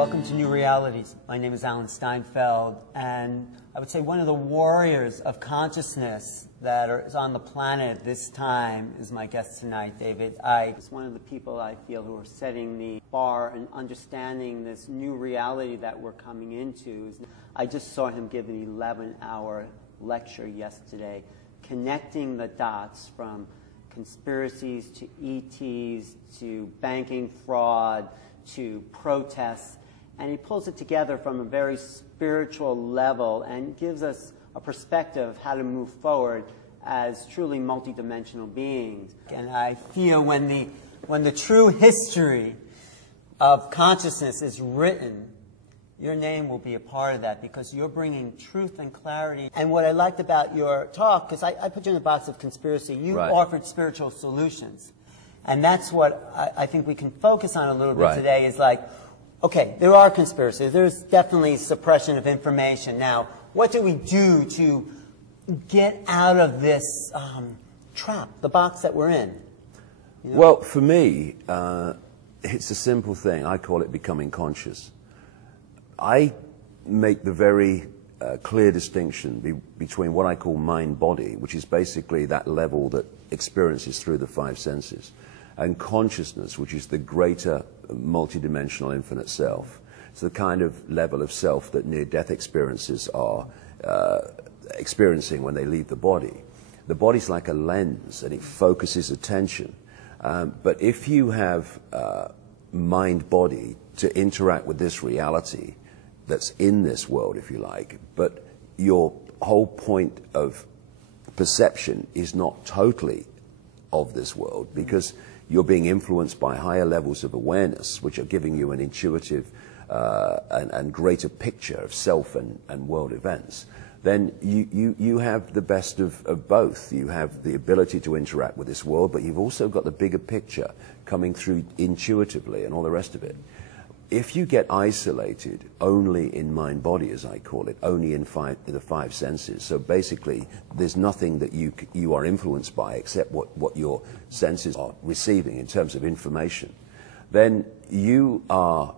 Welcome to New Realities. My name is Alan Steinfeld, and I would say one of the warriors of consciousness that is on the planet this time is my guest tonight, David Icke. He's one of the people I feel who are setting the bar and understanding this new reality that we're coming into. I just saw him give an 11-hour lecture yesterday, connecting the dots from conspiracies to ETs to banking fraud to protests, and he pulls it together from a very spiritual level and gives us a perspective of how to move forward as truly multidimensional beings. And I feel when the true history of consciousness is written, your name will be a part of that because you're bringing truth and clarity. And what I liked about your talk, because I put you in the box of conspiracy, you offered spiritual solutions. And that's what I think we can focus on a little bit today is like, okay, there are conspiracies. There's definitely suppression of information. Now, what do we do to get out of this trap, the box that we're in? You know? Well, for me, it's a simple thing. I call it becoming conscious. I make the very clear distinction between what I call mind-body, which is basically that level that experiences through the five senses, and consciousness, which is the greater multidimensional infinite self. It's the kind of level of self that near-death experiences are experiencing when they leave the body. The body's like a lens, and it focuses attention. But if you have mind-body to interact with this reality that's in this world, if you like, but your whole point of perception is not totally of this world because you're being influenced by higher levels of awareness, which are giving you an intuitive and greater picture of self and world events, then you have the best of both. You have the ability to interact with this world, but you've also got the bigger picture coming through intuitively and all the rest of it. If you get isolated only in mind-body, as I call it, only in the five senses, so basically there's nothing that you are influenced by except what your senses are receiving in terms of information, then you are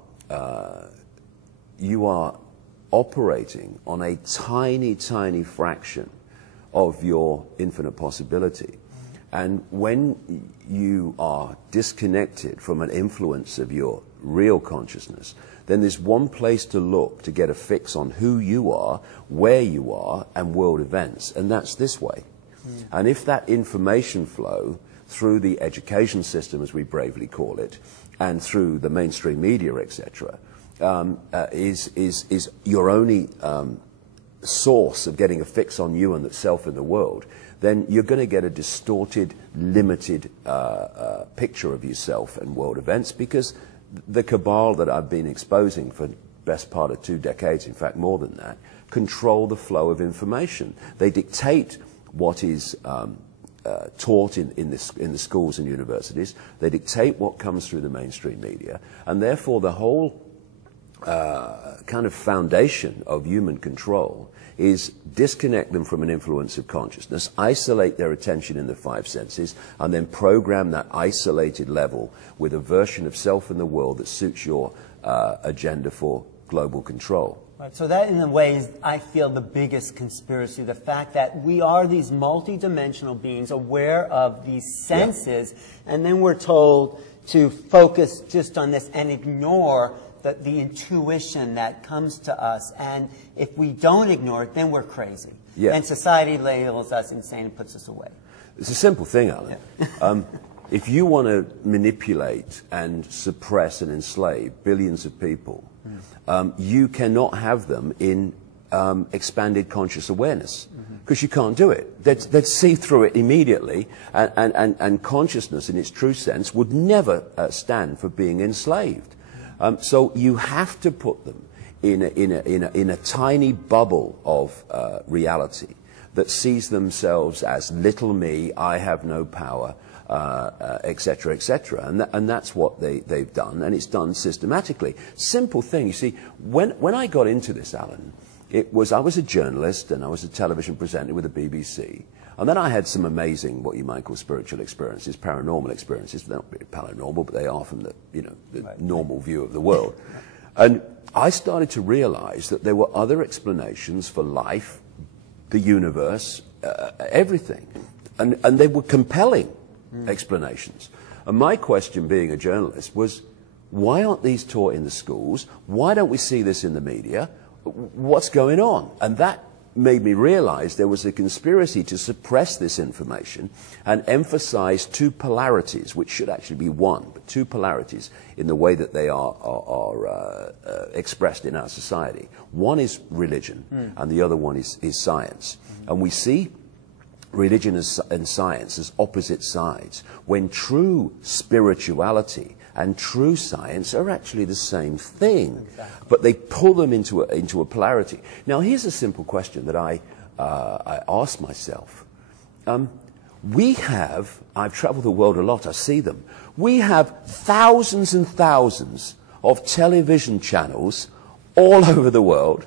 operating on a tiny, tiny fraction of your infinite possibility. And when you are disconnected from an influence of your real consciousness, then there's one place to look to get a fix on who you are, where you are, and world events, and that's this way. And if that information flow through the education system, as we bravely call it, and through the mainstream media, etc., is your only source of getting a fix on you and the self in the world, then you're going to get a distorted, limited picture of yourself and world events, because the cabal that I've been exposing for the best part of 2 decades, in fact more than that, control the flow of information. They dictate what is taught in the schools and universities. They dictate what comes through the mainstream media, and therefore the whole kind of foundation of human control is disconnect them from an influence of consciousness, isolate their attention in the five senses, and then program that isolated level with a version of self in the world that suits your agenda for global control. Right, so that in a way is, I feel, the biggest conspiracy, the fact that we are these multidimensional beings aware of these senses, and then we're told to focus just on this and ignore the intuition that comes to us, and if we don't ignore it, then we're crazy. And society labels us insane and puts us away. It's a simple thing, Alan. If you want to manipulate and suppress and enslave billions of people, you cannot have them in expanded conscious awareness, because you can't do it. They'd see through it immediately, and consciousness in its true sense would never stand for being enslaved. So you have to put them in a tiny bubble of reality that sees themselves as little me, I have no power, etc., etc. And that's what they've done, and it's done systematically. Simple thing. You see, when I got into this, Alan, I was a journalist and I was a television presenter with the BBC. And then I had some amazing, what you might call spiritual experiences, paranormal experiences. They're not really paranormal, but they are from the, the normal view of the world. And I started to realize that there were other explanations for life, the universe, everything. And they were compelling explanations. And my question, being a journalist, was, why aren't these taught in the schools? Why don't we see this in the media? What's going on? And that made me realize there was a conspiracy to suppress this information and emphasize two polarities, which should actually be one, but two polarities in the way that they are expressed in our society. One is religion, and the other one is science. And we see religion and science as opposite sides, when true spirituality and true science are actually the same thing. Exactly. But they pull them into a polarity. Now, here's a simple question that I ask myself. I've traveled the world a lot, I see them. We have thousands and thousands of television channels all over the world,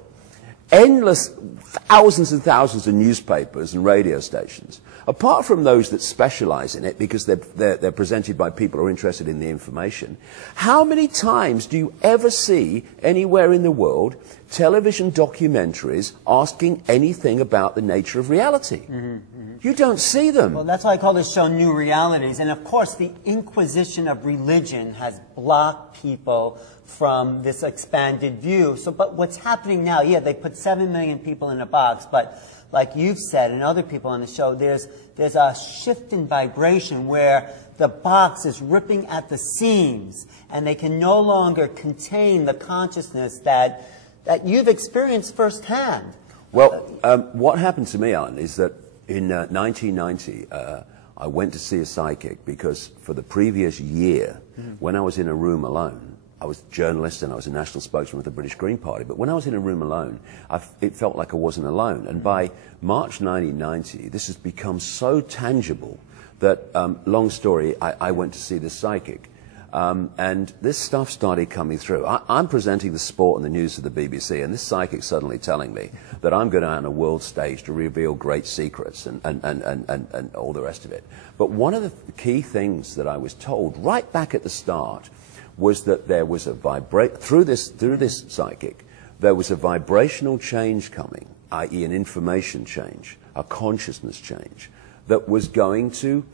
endless thousands and thousands of newspapers and radio stations. Apart from those that specialize in it because they're presented by people who are interested in the information, how many times do you ever see anywhere in the world television documentaries asking anything about the nature of reality? You don't see them. Well, that's why I call this show New Realities. And of course, the inquisition of religion has blocked people from this expanded view. So, but what's happening now, yeah, they put 7 million people in a box, but like you've said, and other people on the show, there's a shift in vibration where the box is ripping at the seams, and they can no longer contain the consciousness that you've experienced firsthand. Well, what happened to me, Alan, is that in 1990, I went to see a psychic because for the previous year, when I was in a room alone, I was a journalist and I was a national spokesman of the British Green Party, but when I was in a room alone, it felt like I wasn't alone. And by March 1990, this has become so tangible that, long story, I went to see this psychic. And this stuff started coming through. I'm presenting the sport and the news to the BBC, and this psychic suddenly telling me that I'm going out on a world stage to reveal great secrets and all the rest of it. But one of the key things that I was told right back at the start was that there was through this psychic, there was a vibrational change coming, i.e. an information change, a consciousness change, that was going to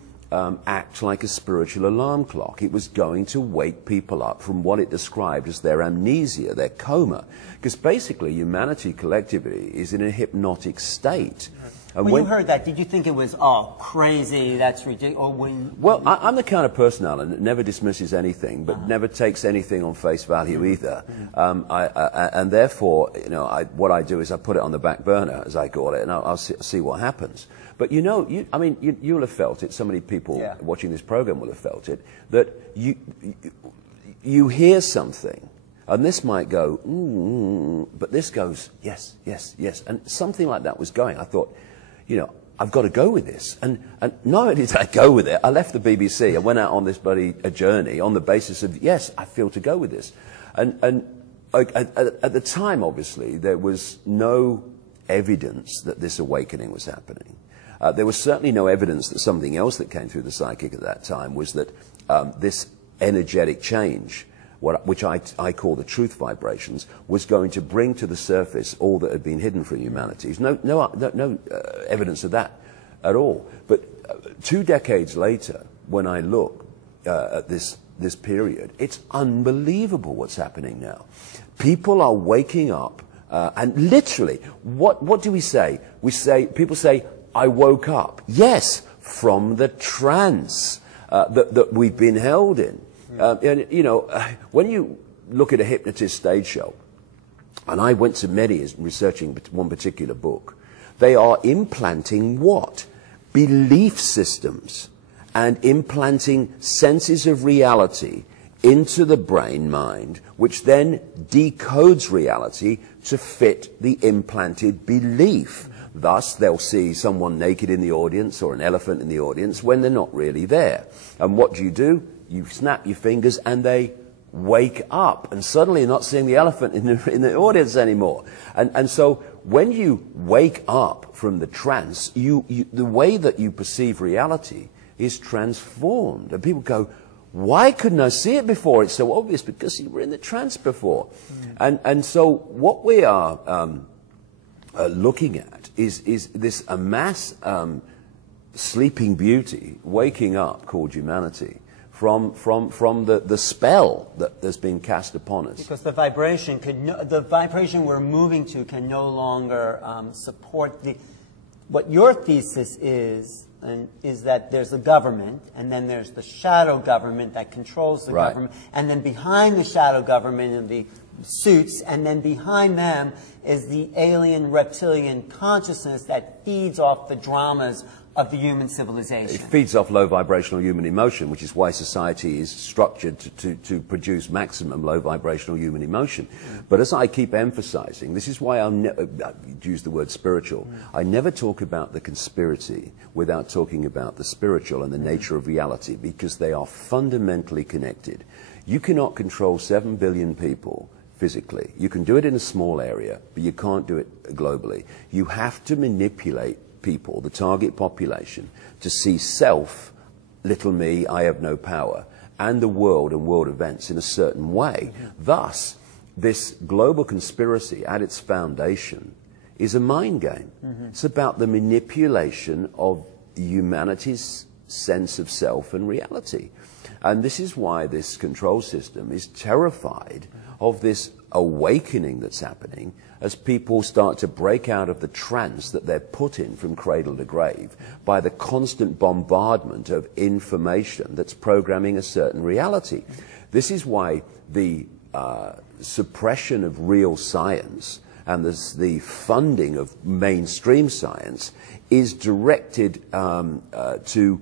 act like a spiritual alarm clock. It was going to wake people up from what it described as their amnesia, their coma. Because basically humanity collectively is in a hypnotic state. And when you heard that, did you think it was, oh, crazy, that's ridiculous? Well, I'm the kind of person, Alan, that never dismisses anything, but never takes anything on face value either. And therefore, you know, what I do is I put it on the back burner, as I call it, and I'll see what happens. But you know, you'll have felt it, so many people watching this program will have felt it, that you hear something, and this might go, but this goes, yes, yes, yes. And something like that was going. I thought, you know, I've got to go with this. And not only did I go with it, I left the BBC. I went out on this bloody journey on the basis of, yes, I feel to go with this. And at the time, obviously, there was no evidence that this awakening was happening. There was certainly no evidence that something else that came through the psychic at that time was that this energetic change, which I call the truth vibrations, was going to bring to the surface all that had been hidden from humanity. There's no evidence of that at all. But 2 decades later, when I look at this period, it's unbelievable what's happening now. People are waking up, and literally, what do we say? People say, I woke up. Yes, from the trance that we've been held in. And, you know, when you look at a hypnotist stage show, and I went to many researching one particular book, they are implanting what? Belief systems and implanting senses of reality into the brain mind, which then decodes reality to fit the implanted belief. Thus, they'll see someone naked in the audience or an elephant in the audience when they're not really there. And what do? You snap your fingers and they wake up. And suddenly you're not seeing the elephant in the audience anymore. And so when you wake up from the trance, the way that you perceive reality is transformed. And people go, why couldn't I see it before? It's so obvious, because you were in the trance before. And so what we are looking at is this amass sleeping beauty waking up called humanity from the spell that has been cast upon us. Because the vibration we're moving to can no longer support what your thesis is that there's a government, and then there's the shadow government that controls the government, and then behind the shadow government and the suits, and then behind them is the alien reptilian consciousness that feeds off the dramas of the human civilization. It feeds off low vibrational human emotion, which is why society is structured to produce maximum low vibrational human emotion. But as I keep emphasizing, this is why I use the word spiritual. I never talk about the conspiracy without talking about the spiritual and the nature of reality, because they are fundamentally connected. You cannot control 7 billion people physically. You can do it in a small area, but you can't do it globally. You have to manipulate people, the target population, to see self, little me, I have no power, and the world and world events in a certain way. Thus, this global conspiracy at its foundation is a mind game. It's about the manipulation of humanity's sense of self and reality. And this is why this control system is terrified of this awakening that's happening as people start to break out of the trance that they're put in from cradle to grave by the constant bombardment of information that's programming a certain reality. This is why the suppression of real science and the funding of mainstream science is directed to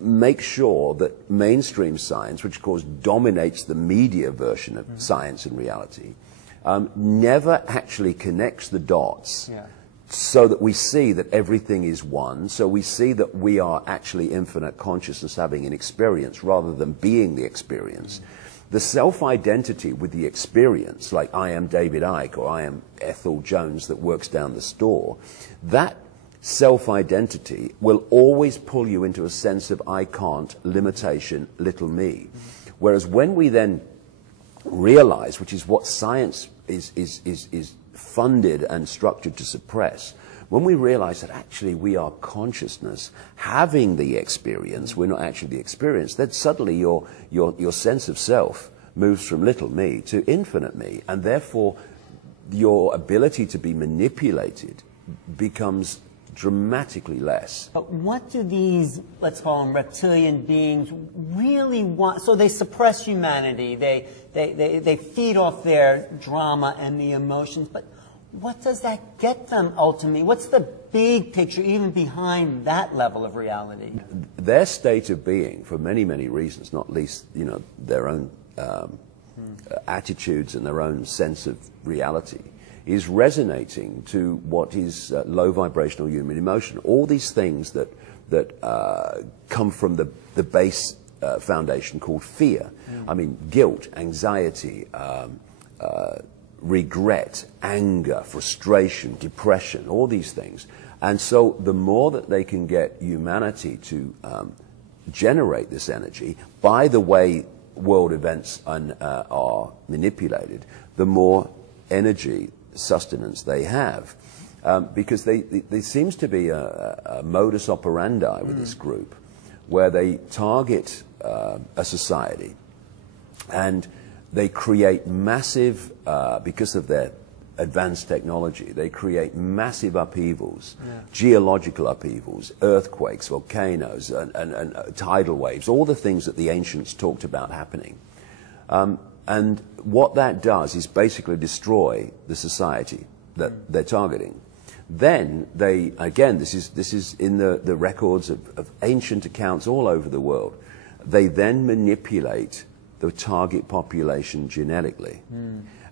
make sure that mainstream science, which of course dominates the media version of science and reality, never actually connects the dots so that we see that everything is one, so we see that we are actually infinite consciousness having an experience rather than being the experience. The self-identity with the experience, like I am David Icke or I am Ethel Jones that works down the store, that self-identity will always pull you into a sense of I can't, limitation, little me. Whereas when we then realize, which is what science is funded and structured to suppress, when we realize that actually we are consciousness having the experience, we're not actually the experience, then suddenly your sense of self moves from little me to infinite me, and therefore your ability to be manipulated becomes dramatically less. But what do these, let's call them reptilian beings, really want? So they suppress humanity, they feed off their drama and the emotions, but what does that get them ultimately? What's the big picture even behind that level of reality? Their state of being, for many, many reasons, not least, their own attitudes and their own sense of reality, is resonating to what is low vibrational human emotion. All these things that come from the base foundation called fear. I mean, guilt, anxiety, regret, anger, frustration, depression, all these things. And so the more that they can get humanity to generate this energy by the way world events are manipulated, the more energy sustenance they have. Because there seems to be a modus operandi with this group where they target a society and they create massive, because of their advanced technology, they create massive upheavals, geological upheavals, earthquakes, volcanoes, and tidal waves, all the things that the ancients talked about happening. And what that does is basically destroy the society that they're targeting. Then they, again, this is in the records of ancient accounts all over the world, they then manipulate the target population genetically,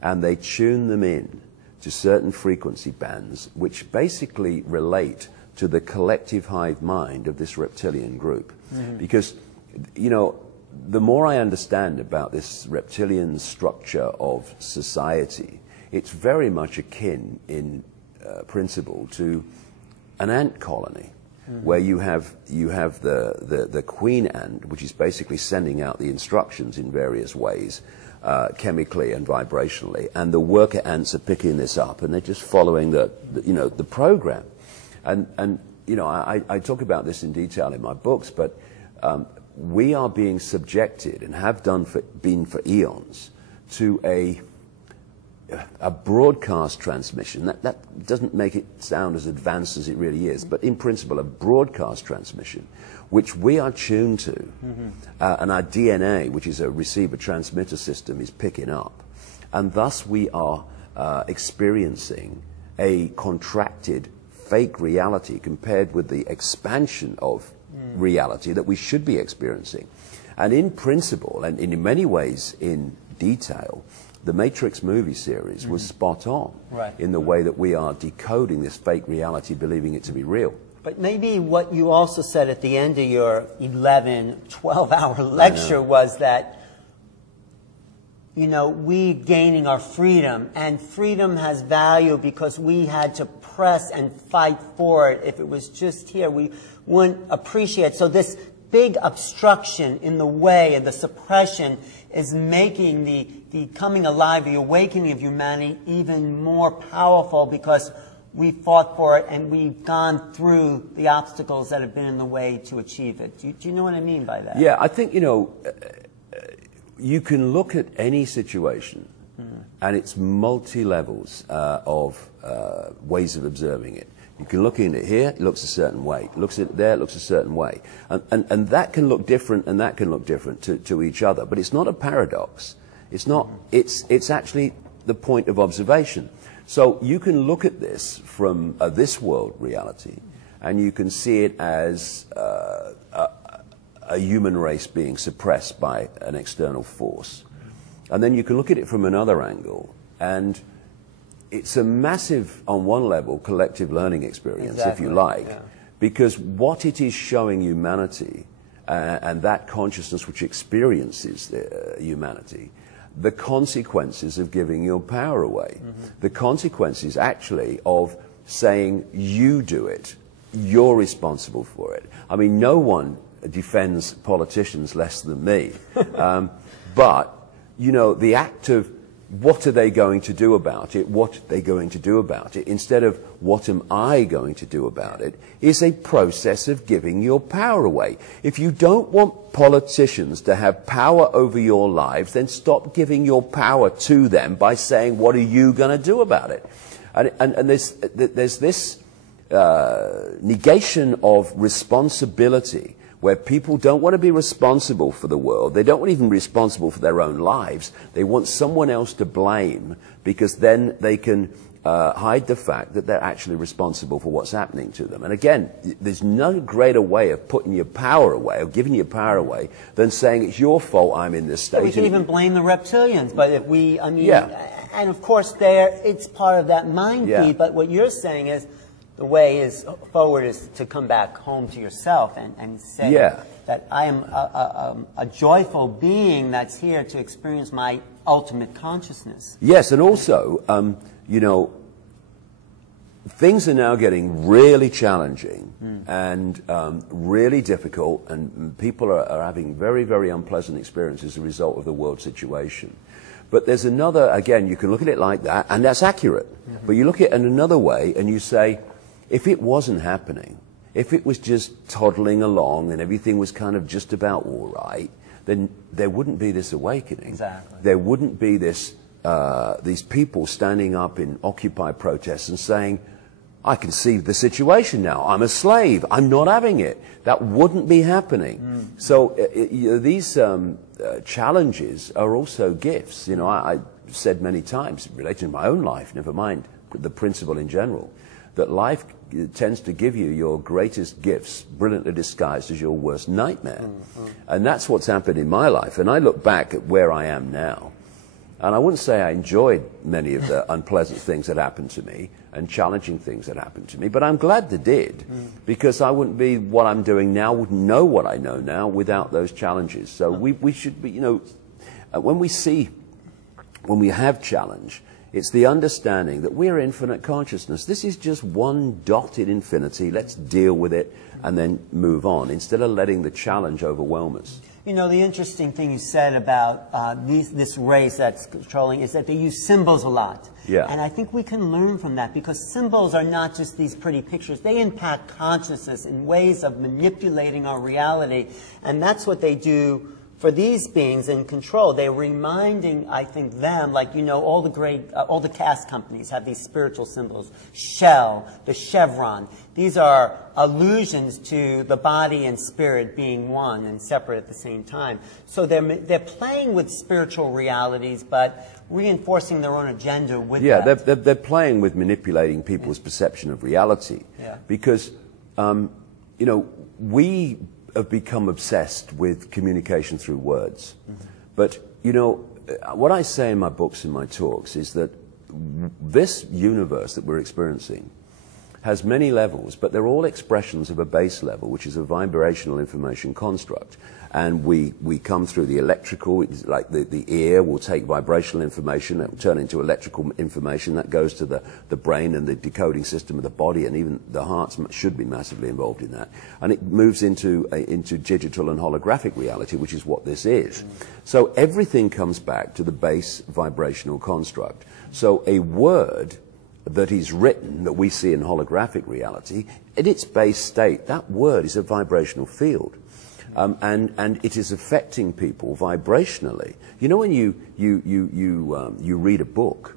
and they tune them in to certain frequency bands which basically relate to the collective hive mind of this reptilian group. Because, the more I understand about this reptilian structure of society, it's very much akin in principle to an ant colony. where you have the queen ant, which is basically sending out the instructions in various ways, chemically and vibrationally, and the worker ants are picking this up, and they're just following the program. And you know, I talk about this in detail in my books, but we are being subjected, and have been for eons, to a broadcast transmission. That doesn't make it sound as advanced as it really is, but in principle, a broadcast transmission, which we are tuned to, and our DNA, which is a receiver-transmitter system, is picking up. And thus we are experiencing a contracted fake reality compared with the expansion of reality that we should be experiencing. And in principle, and in many ways in detail, the Matrix movie series was spot on in the way that we are decoding this fake reality, believing it to be real. But maybe what you also said at the end of your 11, 12-hour lecture was that, you know, we gaining our freedom, and freedom has value because we had to press and fight for it. If it was just here, we wouldn't appreciate. So this big obstruction in the way and the suppression is making the coming alive, the awakening of humanity even more powerful because we fought for it and we've gone through the obstacles that have been in the way to achieve it. Do you know what I mean by that? Yeah, I think, you know, you can look at any situation and it's multi-levels of ways of observing it. You can look in it here, it looks a certain way. Looks at it there, it looks a certain way. And that can look different, and that can look different to each other. But it's not a paradox. It's not. It's actually the point of observation. So you can look at this from this world reality, and you can see it as a human race being suppressed by an external force. And then you can look at it from another angle, and it's a massive, on one level, collective learning experience, if you like, because what it is showing humanity, and that consciousness which experiences humanity, the consequences of giving your power away, the consequences actually of saying, you do it, you're responsible for it. I mean, no one defends politicians less than me, but, you know, the act of what are they going to do about it, what are they going to do about it, instead of what am I going to do about it, is a process of giving your power away. If you don't want politicians to have power over your lives, then stop giving your power to them by saying, what are you going to do about it? And there's this negation of responsibility, where people don't want to be responsible for the world. They don't want to even be responsible for their own lives. They want someone else to blame, because then they can hide the fact that they're actually responsible for what's happening to them. And again, there's no greater way of putting your power away, or giving your power away, than saying it's your fault I'm in this state. So we can even blame the reptilians, but if we, I mean, and of course it's part of that mind feed, but what you're saying is, the way forward is to come back home to yourself and say that I am a joyful being that's here to experience my ultimate consciousness. Yes, and also, you know, things are now getting really challenging and really difficult, and people are having very, very unpleasant experiences as a result of the world situation. But there's another, again, you can look at it like that, and that's accurate. But you look at it in another way, and you say, if it wasn't happening, if it was just toddling along and everything was kind of just about all right, then there wouldn't be this awakening. Exactly. There wouldn't be this, these people standing up in Occupy protests and saying, I can see the situation now. I'm a slave. I'm not having it. That wouldn't be happening. So these challenges are also gifts. You know, I said many times, related to my own life, never mind the principle in general, that life tends to give you your greatest gifts brilliantly disguised as your worst nightmare. And that's what's happened in my life. And I look back at where I am now, and I wouldn't say I enjoyed many of the unpleasant things that happened to me and challenging things that happened to me, but I'm glad they did, because I wouldn't be what I'm doing now, wouldn't know what I know now without those challenges. So we should be, you know, when we have challenge, It's the understanding that we're infinite consciousness. This is just one dot in infinity. Let's deal with it and then move on, instead of letting the challenge overwhelm us. You know, the interesting thing you said about this race that's controlling is that they use symbols a lot. Yeah. And I think we can learn from that, because symbols are not just these pretty pictures. They impact consciousness in ways of manipulating our reality. And that's what they do for these beings in control. They're reminding, I think, them, like, you know, all the cast companies have these spiritual symbols. Shell, the chevron. These are allusions to the body and spirit being one and separate at the same time. So they're playing with spiritual realities, but reinforcing their own agenda with that. Yeah, they're playing with manipulating people's perception of reality. Yeah. Because, you know, we have become obsessed with communication through words. But, you know, what I say in my books and my talks is that this universe that we're experiencing has many levels, but they're all expressions of a base level, which is a vibrational information construct. And we come through the electrical, like the ear will take vibrational information, it will turn into electrical information that goes to the brain and the decoding system of the body, and even the heart should be massively involved in that. And it moves into digital and holographic reality, which is what this is. So everything comes back to the base vibrational construct. So a word that is written, that we see in holographic reality, in its base state, that word is a vibrational field. And it is affecting people vibrationally. You know, when you read a book,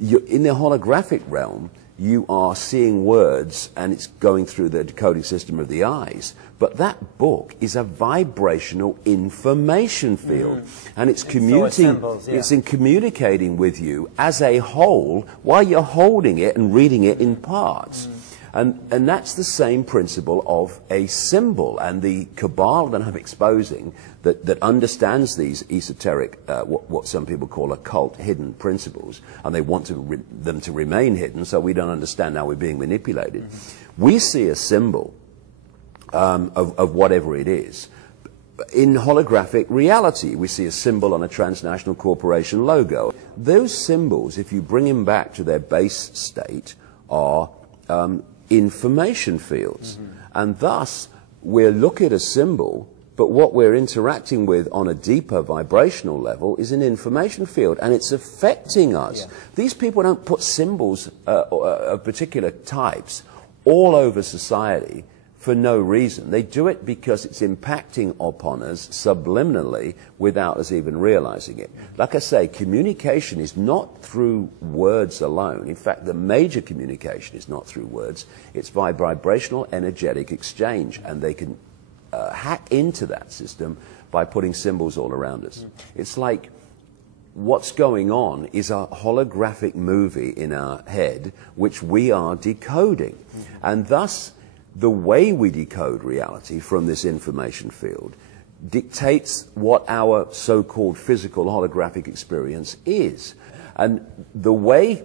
in the holographic realm, you are seeing words and it's going through the decoding system of the eyes. But that book is a vibrational information field. And it's communicating with you as a whole while you're holding it and reading it in parts. And that's the same principle of a symbol. And the cabal that I'm exposing that understands these esoteric, what some people call occult hidden principles, and they want them to remain hidden so we don't understand how we're being manipulated. We see a symbol of whatever it is. In holographic reality, we see a symbol on a transnational corporation logo. Those symbols, if you bring them back to their base state, are information fields. And thus, we'll look at a symbol, but what we're interacting with on a deeper vibrational level is an information field, and it's affecting us. Yeah. These people don't put symbols of particular types all over society for no reason. They do it because it's impacting upon us subliminally without us even realizing it. Like I say, communication is not through words alone. In fact, the major communication is not through words. It's by vibrational energetic exchange, and they can hack into that system by putting symbols all around us. It's like what's going on is a holographic movie in our head which we are decoding. And thus, the way we decode reality from this information field dictates what our so-called physical holographic experience is. And the way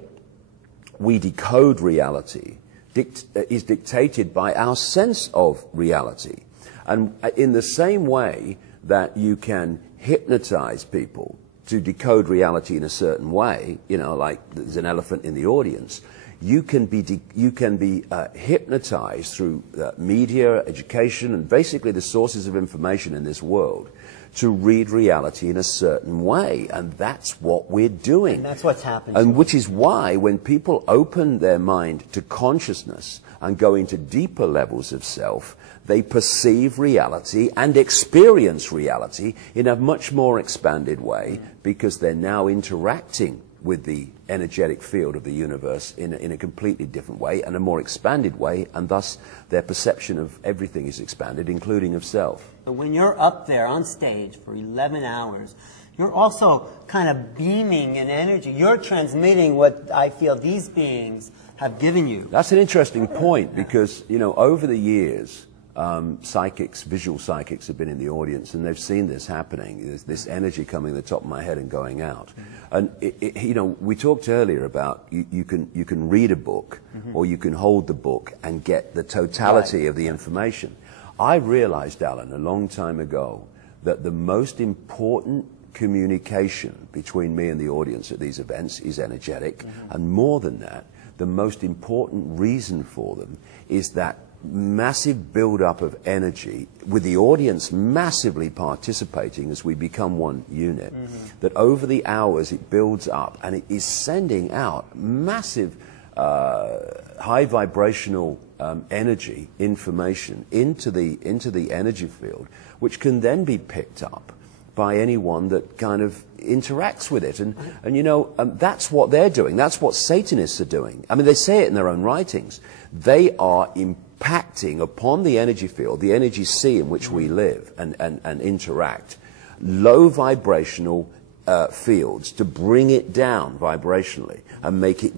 we decode reality is dictated by our sense of reality. And in the same way that you can hypnotize people to decode reality in a certain way, you know, like there's an elephant in the audience, you can be hypnotized through media, education, and basically the sources of information in this world to read reality in a certain way. And that's what we're doing. And that's what's happening. And which is why when people open their mind to consciousness and go into deeper levels of self, they perceive reality and experience reality in a much more expanded way, because they're now interacting with the energetic field of the universe in a completely different way and a more expanded way, and thus their perception of everything is expanded, including of self. But when you're up there on stage for 11 hours, you're also kind of beaming in energy. You're transmitting what I feel these beings have given you. That's an interesting point, because, you know, over the years, psychics, visual psychics have been in the audience, and they've seen this happening. There's this energy coming to the top of my head and going out. And, you know, we talked earlier about you can read a book, or you can hold the book and get the totality of the information. I realized, Alan, a long time ago, that the most important communication between me and the audience at these events is energetic, and more than that, the most important reason for them is that massive build-up of energy, with the audience massively participating as we become one unit, that over the hours it builds up and it is sending out massive high vibrational energy, information into the energy field, which can then be picked up by anyone that kind of interacts with it. And you know, that's what they're doing. That's what Satanists are doing. I mean, they say it in their own writings. They are impacting upon the energy field, the energy sea in which we live and interact, low vibrational fields to bring it down vibrationally and make it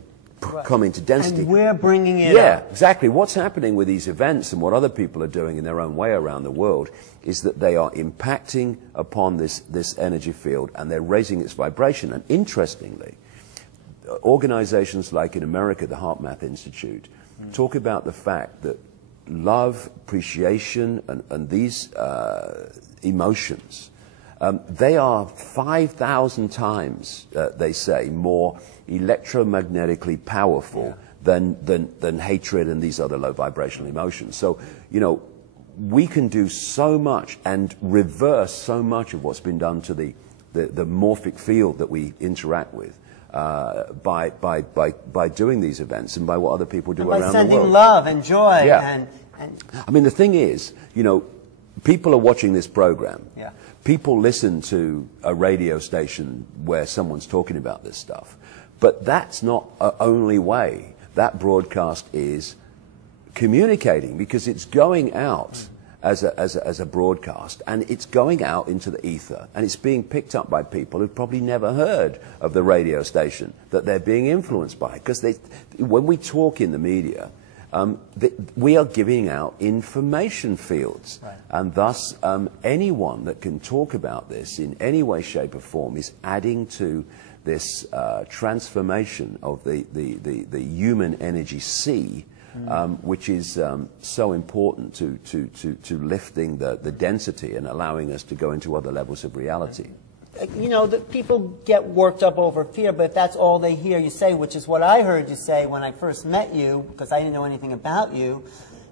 come into density. And we're bringing it up. up. Exactly. What's happening with these events and what other people are doing in their own way around the world is that they are impacting upon this energy field and they're raising its vibration. And interestingly, organizations like in America, the HeartMath Institute, talk about the fact that love, appreciation, and these emotions, they are 5,000 times, they say, more electromagnetically powerful than hatred and these other low vibrational emotions. So, you know, we can do so much and reverse so much of what's been done to the morphic field that we interact with by doing these events and by what other people do around the world. By sending love and joy. Yeah. I mean, the thing is, you know, people are watching this program. Yeah. People listen to a radio station where someone's talking about this stuff. But that's not the only way that broadcast is communicating, because it's going out as a broadcast, and it's going out into the ether, and it's being picked up by people who've probably never heard of the radio station that they're being influenced by. Because when we talk in the media, we are giving out information fields, and thus anyone that can talk about this in any way, shape or form is adding to this transformation of the human energy sea, which is so important to lifting the density and allowing us to go into other levels of reality. You know, people get worked up over fear, but if that's all they hear you say, which is what I heard you say when I first met you, because I didn't know anything about you,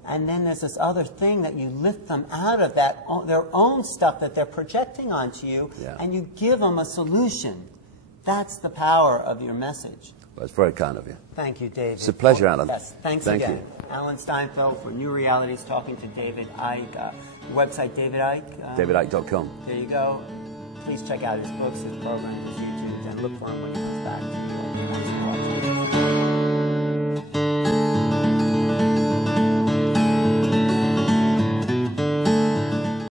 and then there's this other thing that you lift them out of that, their own stuff that they're projecting onto you, and you give them a solution. That's the power of your message. Well, it's very kind of you. Thank you, David. It's a pleasure, Alan. Yes, thanks Thank again. you. Alan Steinfeld for New Realities, talking to David Icke. Website, David Icke. DavidIcke.com. There you go. Please check out his books, his programs, his YouTube, and look for him when he comes back.